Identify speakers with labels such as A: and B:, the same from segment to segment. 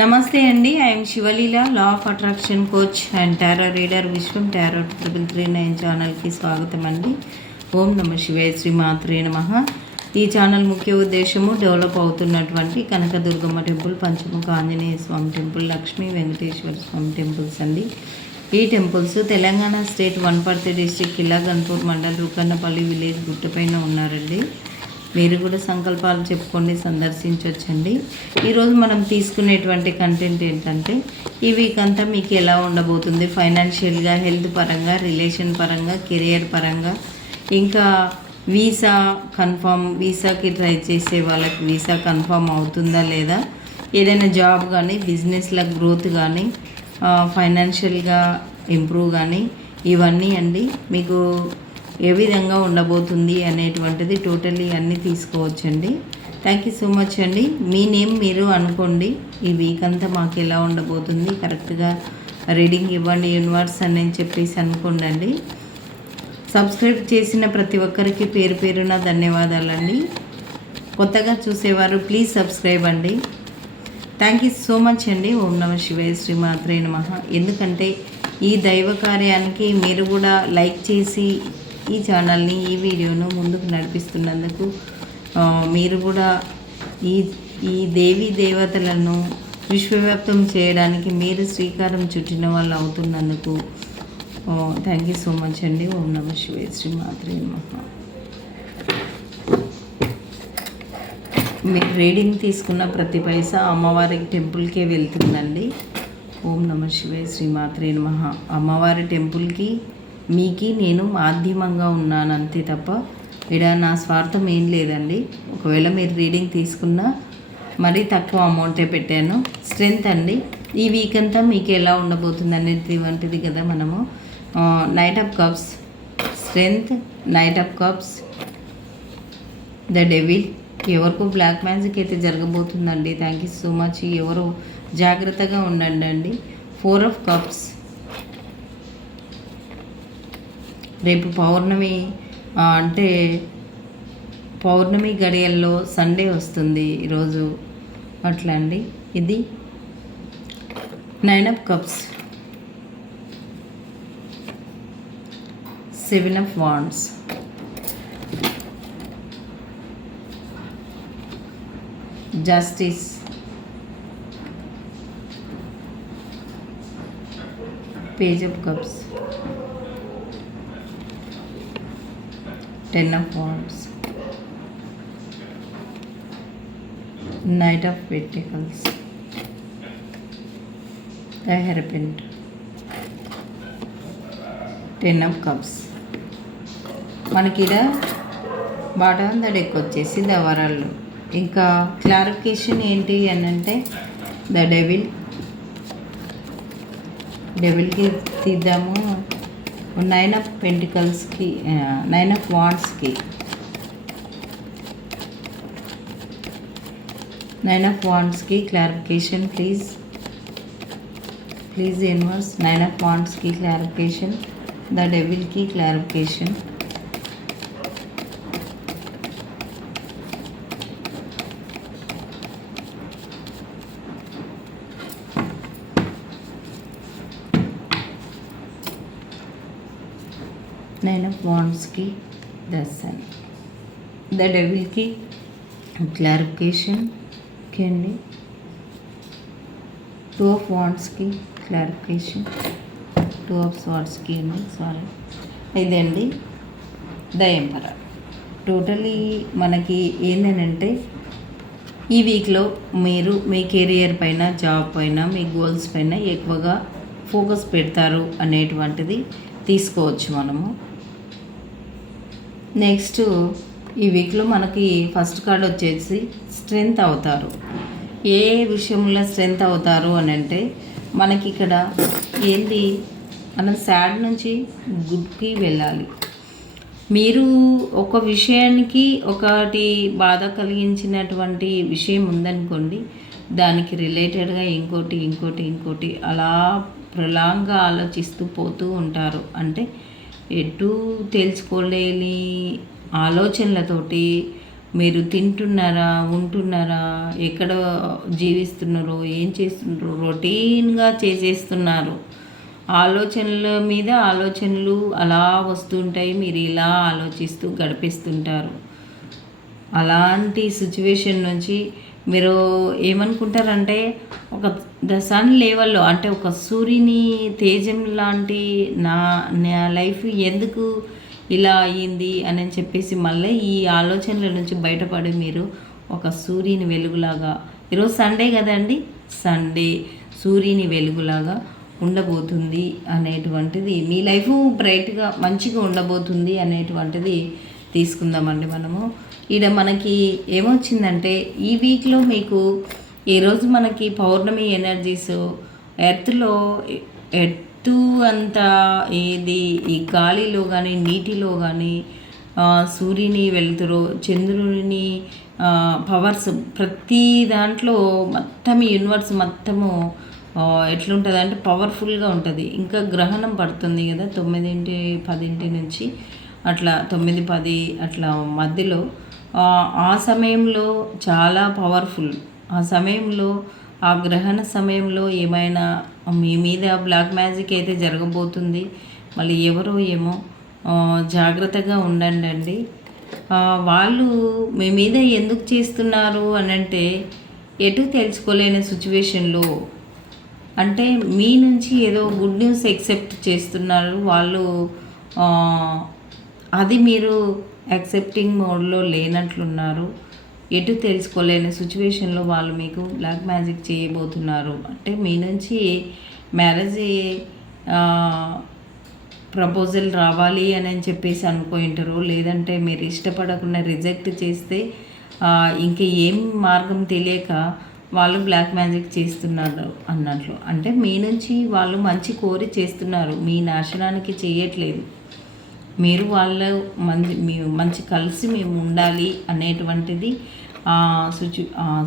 A: నమస్తే అండి. I'm Sivaleela law of attraction coach and tarot reader Vishwam tarot triple three nine ఛానల్కి స్వాగతం అండి. ఓం నమ శివాయ శ్రీ మాత్రే నమ. ఈ ఛానల్ ముఖ్య ఉద్దేశము డెవలప్ అవుతున్నటువంటి Kanakadurgamma temple Panchamukha Anjaneya Swamy temple Lakshmi Venkateswara Swamy temples అండి. ఈ temples Telangana state Wanaparthy district Killa Ghanpur mandal Rukannapalli village గుట్టపైన ఉన్నారండి. మీరు కూడా సంకల్పాలు చెప్పుకొని సందర్శించవచ్చండి ఈరోజు మనం తీసుకునేటువంటి కంటెంట్ ఏంటంటే ఈ వీక్ అంతా మీకు ఎలా ఉండబోతుంది? ఫైనాన్షియల్గా హెల్త్ పరంగా రిలేషన్ పరంగా కెరియర్ పరంగా ఇంకా వీసా కన్ఫామ్ వీసాకి ట్రై చేసే వాళ్ళకి వీసా కన్ఫామ్ అవుతుందా లేదా? ఏదైనా జాబ్ కానీ బిజినెస్ల గ్రోత్ కానీ ఫైనాన్షియల్గా ఇంప్రూవ్ కానీ ఇవన్నీ అండి. మీకు ఏ విధంగా ఉండబోతుంది అనేటువంటిది టోటల్లీ అన్నీ తీసుకోవచ్చండి. థ్యాంక్ యూ సో మచ్ అండి. మీ నేమ్ మీరు అనుకోండి. ఈ వీక్ అంతా మాకు ఎలా ఉండబోతుంది? కరెక్ట్గా రీడింగ్ ఇవ్వండి యూనివర్స్ అని చెప్పేసి అనుకోండి సబ్స్క్రైబ్ చేసిన ప్రతి ఒక్కరికి పేరు పేరున ధన్యవాదాలండి. కొత్తగా చూసేవారు ప్లీజ్ సబ్స్క్రైబ్ అండి. థ్యాంక్ యూ సో మచ్ అండి. ఓం నమ శివాయ శ్రీ మాత్రే నమ. ఎందుకంటే ఈ దైవ కార్యానికి మీరు కూడా లైక్ చేసి ఈ ఛానల్ని ఈ వీడియోను ముందుకు నడిపిస్తున్నందుకు మీరు కూడా ఈ ఈ దేవీ దేవతలను విశ్వవ్యాప్తం చేయడానికి మీరు శ్రీకారం చుట్టిన వాళ్ళు అవుతున్నందుకు థ్యాంక్ యూ సో మచ్ అండి. ఓం నమ శివే శ్రీ మాత్రే నమః. మీరు రీడింగ్ తీసుకున్న ప్రతి పైసా అమ్మవారి టెంపుల్కే వెళ్తుందండి. ఓం నమ శివే శ్రీమాత్రే నమ. అమ్మవారి టెంపుల్కి మీకి నేను మాధ్యమంగా ఉన్నాను అంతే తప్ప ఇక్కడ నా స్వార్థం ఏం లేదండి. ఒకవేళ మీరు రీడింగ్ తీసుకున్నా మరీ తక్కువ అమౌంటే పెట్టాను. స్ట్రెంత్ అండి. ఈ వీక్ అంతా మీకు ఎలా ఉండబోతుంది అనేది వంటిది కదా మనము. Knight of cups strength knight of cups the devil ఎవరికో బ్లాక్ మ్యాజిక్ అయితే జరగబోతుందండి. థ్యాంక్ యూ సో మచ్ ఎవరు జాగ్రత్తగా ఉండండి అండి ఫోర్ ఆఫ్ కప్స్ రేపు పౌర్ణమి అంటే పౌర్ణమి గడియల్లో సండే వస్తుంది ఈరోజు. అట్లా అండి. ఇది nine of cups. Seven of wands. Justice. Page of cups. Ten of wands knight of pentacles. The hierophant. Ten of cups. మనకి ఇక్కడ బాటం ద డెక్ వచ్చేసి ద వరల్డ్. ఇంకా క్లారిఫికేషన్ ఏంటి అని అంటే ద డెవిల్. డెవిల్కి తీద్దాము. నైన్ ఆఫ్ పెంటికల్స్కి నైన్ ఆఫ్ వాండ్స్కి nine of వాండ్స్కి clarification please please universe nine of వాండ్స్కి clarification the డెవిల్కి క్లారిఫికేషన్ నైన్ వాండ్స్కి ద సన్ ద డెవిల్కి క్లారిఫికేషన్ ఓకే అండి టూ ఆఫ్ వాండ్స్కి క్లారిఫికేషన్ టూ ఆఫ్ స్వార్డ్స్కి అండి సారీ ఇదండి ద ఎంపరర్ టోటలీ మనకి ఏంటంటే ఈ వీక్లో మీరు మీ కెరియర్ పైన జాబ్ పైన మీ గోల్స్ పైన ఎక్కువగా ఫోకస్ పెడతారు అనేటువంటిది తీసుకోవచ్చు మనము. నెక్స్ట్ ఈ వీక్లో మనకి ఫస్ట్ కార్డ్ వచ్చేసి స్ట్రెంగ్త్ అవుతారు. ఏ విషయంలో స్ట్రెంగ్త్ అవుతారు అని అంటే మనకి ఇక్కడ ఏంది మనం సాడ్ నుంచి గుడ్కి వెళ్ళాలి. మీరు ఒక విషయానికి ఒకటి బాధ కలిగించినటువంటి విషయం ఉందనుకోండి దానికి రిలేటెడ్గా ఇంకోటి ఇంకోటి ఇంకోటి అలా ప్రలాంగా ఆలోచిస్తూ పోతూ ఉంటారు. అంటే ఎటు తెలుసుకోలేని ఆలోచనలతోటి మీరు తింటున్నారా ఉంటున్నారా ఎక్కడ జీవిస్తున్నారో ఏం చేస్తున్నారో రొటీన్గా చేసేస్తున్నారు. ఆలోచనల మీద ఆలోచనలు అలా వస్తుంటాయి మీరు ఇలా ఆలోచిస్తూ గడిపిస్తుంటారు. అలాంటి సిచ్యువేషన్ నుంచి మీరు ఏమనుకుంటారంటే ఒక ద సన్ లెవెల్లో అంటే ఒక సూర్యుని తేజం లాంటి నా నా లైఫ్ ఎందుకు ఇలా అయ్యింది అని చెప్పేసి మళ్ళీ ఈ ఆలోచనల నుంచి బయటపడి మీరు ఒక సూర్యుని వెలుగులాగా ఈరోజు సండే కదండి సండే సూర్యుని వెలుగులాగా ఉండబోతుంది అనేటువంటిది మీ లైఫ్ బ్రైట్గా మంచిగా ఉండబోతుంది అనేటువంటిది తీసుకుందామండి మనము. ఈడ మనకి ఏమొచ్చిందంటే ఈ వీక్లో మీకు ఈరోజు మనకి పౌర్ణమి ఎనర్జీస్ ఎర్త్లో ఎర్త్ అంత ఏది ఈ గాలిలో కానీ నీటిలో కానీ సూర్యుని వెళ్తురు చంద్రుని పవర్స్ ప్రతి దాంట్లో మొత్తం యూనివర్స్ మొత్తము ఎట్లుంటుంది అంటే పవర్ఫుల్గా ఉంటుంది. ఇంకా గ్రహణం పడుతుంది కదా తొమ్మిదింటి పదింటి నుంచి అట్లా తొమ్మిది పది అట్లా మధ్యలో. ఆ సమయంలో చాలా పవర్ఫుల్ ఆ సమయంలో ఆ గ్రహణ సమయంలో ఏమైనా మీ మీద బ్లాక్ మ్యాజిక్ అయితే జరగబోతుంది మళ్ళీ ఎవరో ఏమో జాగ్రత్తగా ఉండండి అండి. వాళ్ళు మీ మీద ఎందుకు చేస్తున్నారు అని అంటే ఎటు తెలుసుకోలేని సిచ్యువేషన్లో అంటే మీ నుంచి ఏదో గుడ్ న్యూస్ ఎక్సెప్ట్ చేస్తున్నారు వాళ్ళు అది మీరు యాక్సెప్టింగ్ మోడ్లో లేనట్లున్నారు. ఎటు తెలుసుకోలేని సిచ్యువేషన్లో వాళ్ళు మీకు బ్లాక్ మ్యాజిక్ చేయబోతున్నారు. అంటే మీ నుంచి మ్యారేజ్ ప్రపోజల్ రావాలి అని చెప్పేసి అనుకుంటారు లేదంటే మీరు ఇష్టపడకుండా రిజెక్ట్ చేస్తే ఇంక ఏం మార్గం తెలియక వాళ్ళు బ్లాక్ మ్యాజిక్ చేస్తున్నారు అన్నట్లు. అంటే మీ నుంచి వాళ్ళు మంచి కోరి చేస్తున్నారు. మీ నాశనానికి చేయట్లేదు. మీరు వాళ్ళ మంచి మంచి కలిసి మేము ఉండాలి అనేటువంటిది సుచు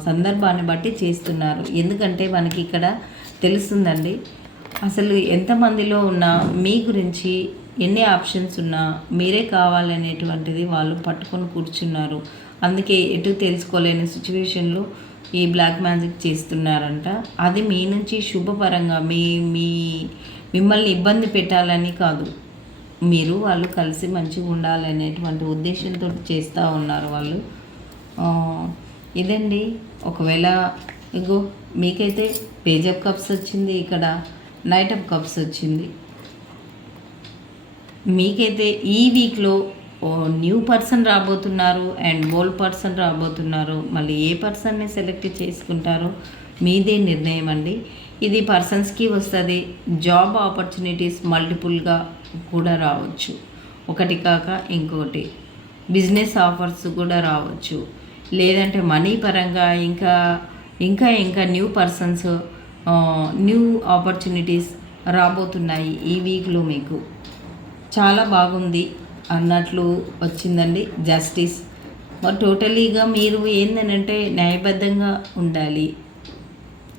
A: సందర్భాన్ని బట్టి చేస్తున్నారు. ఎందుకంటే మనకి ఇక్కడ తెలుస్తుందండి అసలు ఎంతమందిలో ఉన్నా మీ గురించి ఎన్ని ఆప్షన్స్ ఉన్నా మీరే కావాలనేటువంటిది వాళ్ళు పట్టుకొని కూర్చున్నారు. అందుకే ఎటు తెలుసుకోలేని సిచ్యువేషన్లో ఈ బ్లాక్ మ్యాజిక్ చేస్తున్నారంట. అది మీ నుంచి శుభపరంగా మీ మీ మిమ్మల్ని ఇబ్బంది పెట్టాలని కాదు. మీరు వాళ్ళు కలిసి మంచిగా ఉండాలనేటువంటి ఉద్దేశంతో చేస్తూ ఉన్నారు వాళ్ళు. ఇదండి. ఒకవేళ ఇగో మీకైతే పేజ్ ఆఫ్ కప్స్ వచ్చింది ఇక్కడ నైట్ ఆఫ్ కప్స్ వచ్చింది. మీకైతే ఈ వీక్లో న్యూ పర్సన్ రాబోతున్నారు అండ్ ఓల్డ్ పర్సన్ రాబోతున్నారు. మళ్ళీ ఏ పర్సన్ని సెలెక్ట్ చేసుకుంటారో మీదే నిర్ణయం అండి. ఇది పర్సన్స్కి వస్తుంది జాబ్ ఆపర్చునిటీస్ మల్టిపుల్గా కూడా రావచ్చు. ఒకటి కాక ఇంకోటి. బిజినెస్ ఆఫర్స్ కూడా రావచ్చు. లేదంటే మనీ పరంగా ఇంకా ఇంకా ఇంకా న్యూ పర్సన్స్ న్యూ ఆపర్చునిటీస్ రాబోతున్నాయి ఈ వీక్లో మీకు. చాలా బాగుంది అన్నట్లు వచ్చిందండి జస్టిస్. టోటలీగా మీరు ఏంటనంటే న్యాయబద్ధంగా ఉండాలి.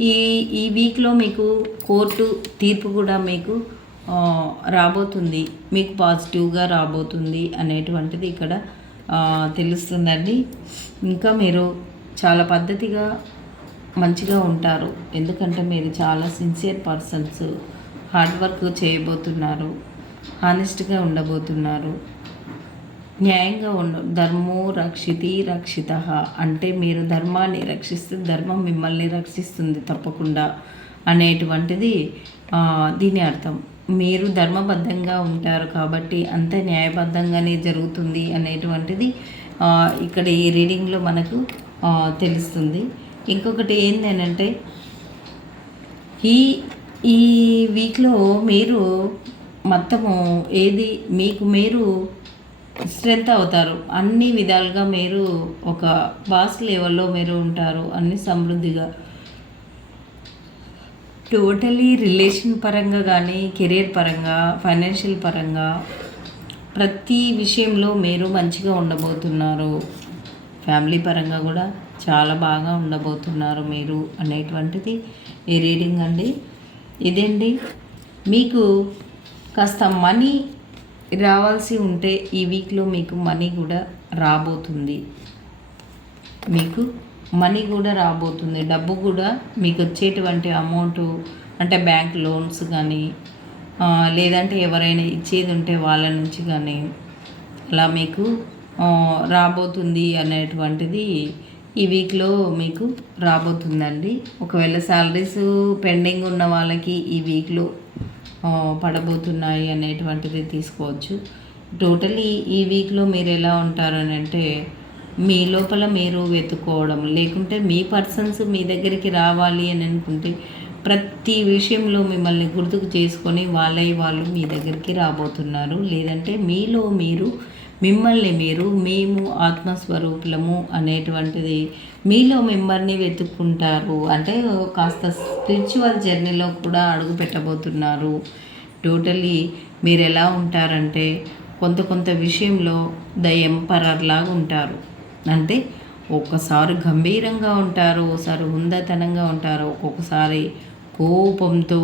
A: ఈ ఈ వీక్లో మీకు కోర్టు తీర్పు కూడా మీకు రాబోతుంది. మీకు పాజిటివ్గా రాబోతుంది అనేటువంటిది ఇక్కడ తెలుస్తుందండి. ఇంకా మీరు చాలా పద్ధతిగా మంచిగా ఉంటారు. ఎందుకంటే మీరు చాలా సిన్సియర్ పర్సన్స్ హార్డ్ వర్క్ చేయబోతున్నారు. హానెస్ట్గా ఉండబోతున్నారు. న్యాయంగా ఉండు. ధర్మో రక్షితి రక్షిత. అంటే మీరు ధర్మాన్ని రక్షిస్తే ధర్మం మిమ్మల్ని రక్షిస్తుంది తప్పకుండా అనేటువంటిది దీని అర్థం. మీరు ధర్మబద్ధంగా ఉంటారు కాబట్టి అంత న్యాయబద్ధంగానే జరుగుతుంది అనేటువంటిది ఇక్కడ ఈ రీడింగ్లో మనకు తెలుస్తుంది. ఇంకొకటి ఏంటంటే ఈ ఈ వీక్లో మీరు మొత్తము ఏది మీకు మీరు స్ట్రెంత్ అవుతారు. అన్ని విధాలుగా మీరు ఒక బాస్ లెవెల్లో మీరు ఉంటారు. అన్ని సమృద్ధిగా. టోటలీ రిలేషన్ పరంగా కానీ కెరియర్ పరంగా ఫైనాన్షియల్ పరంగా ప్రతి విషయంలో మీరు మంచిగా ఉండబోతున్నారు. ఫ్యామిలీ పరంగా కూడా చాలా బాగా ఉండబోతున్నారు మీరు అనేటువంటిది ఈ రీడింగ్ అండి? ఇదండి మీకు కాస్త మనీ రావాల్సి ఉంటే ఈ వీక్లో మీకు మనీ కూడా రాబోతుంది. మీకు మనీ కూడా రాబోతుంది. డబ్బు కూడా మీకు వచ్చేటువంటి అమౌంట్ అంటే బ్యాంక్ లోన్స్ కానీ లేదంటే ఎవరైనా ఇచ్చేది ఉంటే వాళ్ళ నుంచి కానీ అలా మీకు రాబోతుంది అనేటువంటిది ఈ వీక్లో మీకు రాబోతుందండి. ఒకవేళ శాలరీస్ పెండింగ్ ఉన్న వాళ్ళకి ఈ వీక్లో పడబోతున్నాయి అనేటువంటిది తీసుకోవచ్చు. టోటలీ ఈ వీక్లో మీరు ఎలా ఉంటారని అంటే మీ లోపల మీరు వెతుక్కోవడం లేకుంటే మీ పర్సన్స్ మీ దగ్గరికి రావాలి అని అనుకుంటే ప్రతి విషయంలో మిమ్మల్ని గుర్తుకు చేసుకొని వాళ్ళై వాళ్ళు మీ దగ్గరికి రాబోతున్నారు. లేదంటే మీలో మీరు మిమ్మల్ని మీరు మేము ఆత్మస్వరూపులము అనేటువంటిది మీలో మిమ్మల్ని వెతుక్కుంటారు. అంటే కాస్త స్పిరిచువల్ జర్నీలో కూడా అడుగు పెట్టబోతున్నారు. టోటలీ మీరు ఎలా ఉంటారంటే కొంత కొంత విషయంలో ద ఎంపరర్ లాగా ఉంటారు. అంటే ఒక్కసారి గంభీరంగా ఉంటారు ఒకసారి హుందతనంగా ఉంటారు ఒక్కొక్కసారి కోపంతో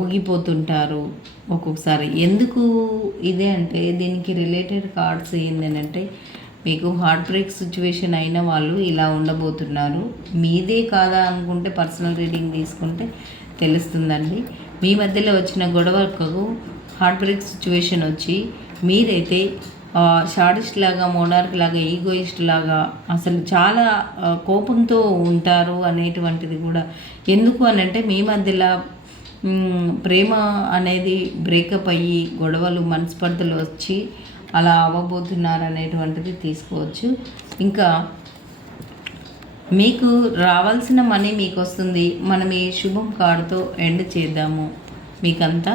A: ఊగిపోతుంటారు ఒక్కొక్కసారి. ఎందుకు ఇదే అంటే దీనికి రిలేటెడ్ కార్డ్స్ ఏంటంటే మీకు హార్ట్ బ్రేక్ సిచ్యువేషన్ అయిన వాళ్ళు ఇలా ఉండబోతున్నారు. మీదే కాదా అనుకుంటే పర్సనల్ రీడింగ్ తీసుకుంటే తెలుస్తుందండి. మీ మధ్యలో వచ్చిన గొడవకు హార్ట్ బ్రేక్ సిచ్యువేషన్ వచ్చి మీరైతే షాడిస్ట్ లాగా మోనార్క్ లాగా ఈగోయిస్ట్ లాగా అసలు చాలా కోపంతో ఉంటారు అనేటువంటిది కూడా. ఎందుకు అని అంటే మీ మధ్యలో ప్రేమ అనేది బ్రేకప్ అయ్యి గొడవలు మనస్పర్ధలు వచ్చి అలా అవ్వబోతున్నారు అనేటువంటిది తీసుకోవచ్చు. ఇంకా మీకు రావాల్సిన మనీ మీకు వస్తుంది మనం ఈ శుభం కార్డుతో ఎండ్ చేద్దాము. మీకంతా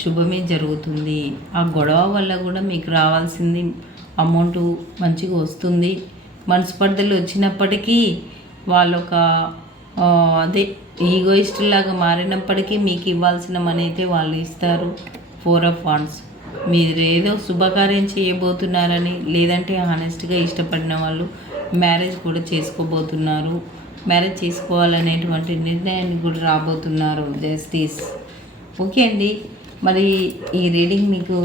A: శుభమే జరుగుతుంది. ఆ గొడవ వల్ల కూడా మీకు రావాల్సింది అమౌంట్ మంచిగా వస్తుంది. మనస్పర్ధలు వచ్చినప్పటికీ వాళ్ళొక అదే ఈగోయిస్ట్ లాగా మారినప్పటికీ మీకు ఇవ్వాల్సిన మనీ అయితే వాళ్ళు ఇస్తారు. ఫోర్ ఆఫ్ వాన్స్ మీరు ఏదో శుభకార్యం చేయబోతున్నారని లేదంటే హానెస్ట్గా ఇష్టపడిన వాళ్ళు మ్యారేజ్ కూడా చేసుకోబోతున్నారు. మ్యారేజ్ చేసుకోవాలనేటువంటి నిర్ణయానికి కూడా రాబోతున్నారు. జస్టిస్ ఓకే అండి. మరి ఈ రీడింగ్ మీకు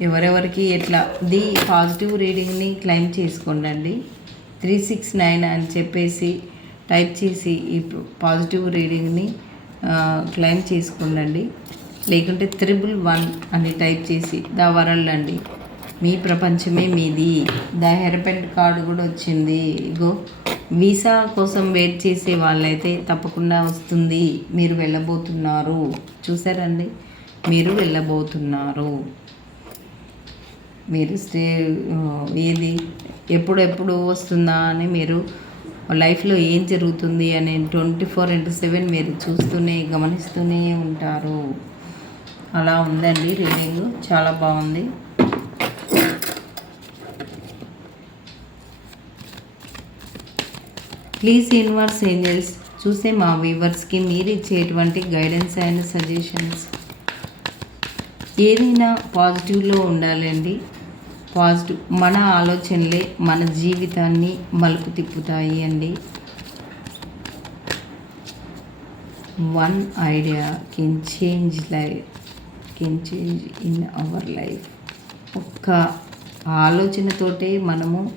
A: ఎవరెవరికి ఎట్లా? ది పాజిటివ్ రీడింగ్ని క్లైమ్ చేసుకోండి అండి త్రీ సిక్స్ నైన్ అని చెప్పేసి టైప్ చేసి ఈ పాజిటివ్ రీడింగ్ని క్లైమ్ చేసుకోండి లేకుంటే త్రిబుల్ వన్ అని టైప్ చేసి ద వరల్డ్ అండి మీ ప్రపంచమే మీది. ద హెరపెంట్ కార్డు కూడా వచ్చింది. ఇగో వీసా కోసం వెయిట్ చేసే వాళ్ళైతే తప్పకుండా వస్తుంది. మీరు వెళ్ళబోతున్నారు. చూసారండి? మీరు వెళ్ళబోతున్నారు. మీరు స్టే ఏది? ఎప్పుడెప్పుడు వస్తుందా అని మీరు లైఫ్లో ఏం జరుగుతుంది అని ట్వంటీ ఫోర్ ఇంటూ సెవెన్ మీరు చూస్తూనే గమనిస్తూనే ఉంటారు. అలా ఉందండి రీడింగ్. చాలా బాగుంది. ప్లీజ్ యూనివర్స్ ఏంజల్స్ చూసే మా వ్యూవర్స్కి మీరు ఇచ్చేటువంటి గైడెన్స్ అండ్ సజెషన్స్. ఏదైనా పాజిటివ్లో ఉండాలండి. పాజిటివ్. మన ఆలోచనలే మన జీవితాన్ని మలుపు తిప్పుతాయి అండి. One idea can change life can change in our life ఒక్క ఆలోచనతోటే మనము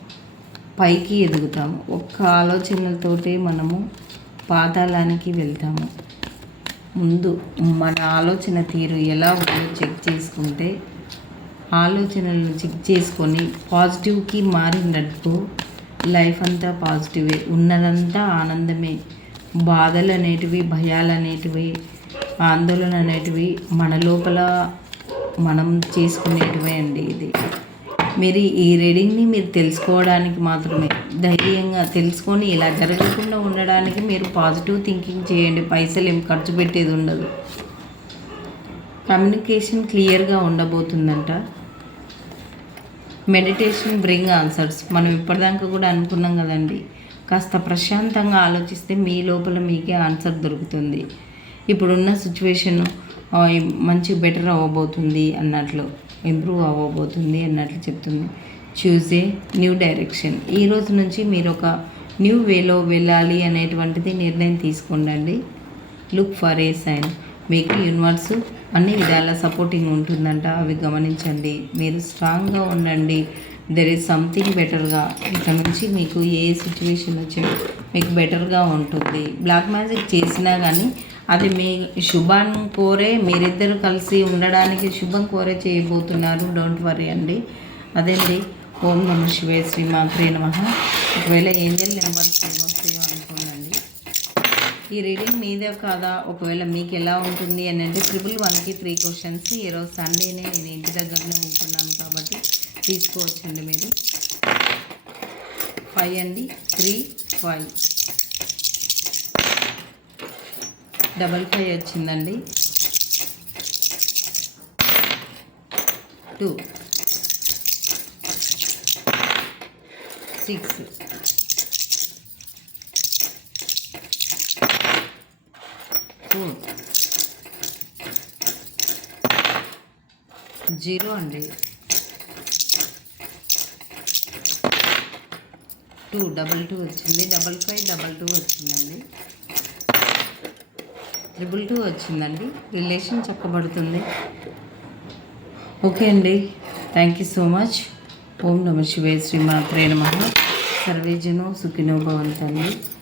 A: పైకి ఎదుగుతాము. ఒక్క ఆలోచనలతోటే మనము పాతాళానికి వెళ్తాము. ముందు మన ఆలోచన తీరు ఎలా ఉందో చెక్ చేసుకుంటే ఆలోచనలను చెక్ చేసుకొని పాజిటివ్కి మారినట్టు లైఫ్ అంతా పాజిటివే ఉన్నదంతా ఆనందమే. బాధలు అనేటివి భయాలు అనేటివి ఆందోళన అనేటివి మన లోపల మనం చేసుకునేటివే అండి ఇది. మీరు ఈ రీడింగ్ని మీరు తెలుసుకోవడానికి మాత్రమే ధైర్యంగా తెలుసుకొని ఇలా జరగకుండా ఉండడానికి మీరు పాజిటివ్ థింకింగ్ చేయండి. పైసలు ఏం ఖర్చు పెట్టేది ఉండదు. కమ్యూనికేషన్ క్లియర్గా ఉండబోతుందంట. మెడిటేషన్ బ్రింగ్ ఆన్సర్స్ మనం ఇప్పటిదాకా కూడా అనుకున్నాం కదండి. కాస్త ప్రశాంతంగా ఆలోచిస్తే మీ లోపల మీకే ఆన్సర్ దొరుకుతుంది. ఇప్పుడున్న సిచ్యువేషన్ మంచి బెటర్ అవ్వబోతుంది అన్నట్లు ఇంప్రూవ్ అవ్వబోతుంది అన్నట్లు చెప్తుంది. చూసే న్యూ డైరెక్షన్ ఈ రోజు నుంచి మీరు ఒక న్యూ వేలో వెళ్ళాలి అనేటువంటిది నిర్ణయం తీసుకోండి. లుక్ ఫర్ ఏ సైన్ మీకు యూనివర్స్ అన్ని విధాల సపోర్టింగ్ ఉంటుందంట. అవి గమనించండి. మీరు స్ట్రాంగ్గా ఉండండి. దెర్ ఈజ్ సంథింగ్ బెటర్గా ఇక్కడ నుంచి మీకు ఏ సిచ్యువేషన్ వచ్చినా మీకు బెటర్గా ఉంటుంది. బ్లాక్ మ్యాజిక్ చేసినా కానీ అది మీ శుభం కోరే మీరిద్దరు కలిసి ఉండడానికి శుభం కోరే చేయబోతున్నారు. డోంట్ వరీ అండి. అదేంటి ఓం నమ శివే శ్రీ మాత్రే నమ. ఒకవేళ ఏంజల్ నెంబర్ ఏమొస్తాయో ఈ రీడింగ్ మీదే కాదా? ఒకవేళ మీకు ఎలా ఉంటుంది అని అంటే ట్రిపుల్ వన్కి త్రీ క్వశ్చన్స్ ఈరోజు సండేనే నేను ఇంటి దగ్గరనే ఉంటున్నాను కాబట్టి తీసుకోవచ్చండి మీరు. ఫైవ్ అండి. త్రీ ఫైవ్ డబల్ ఫైవ్ వచ్చిందండి. టూ సిక్స్ జీరో అండి. టూ డబల్ టూ వచ్చింది. డబల్ ఫైవ్ డబల్ టూ వచ్చిందండి. ట్రిపుల్ టూ వచ్చిందండి. రిలేషన్ చెప్పబడుతుంది. ఓకే అండి. థ్యాంక్ యూ సో మచ్ ఓం నమ శివే శ్రీమాత్రే నమ. సర్వేజనో సుఖినో భవంతండి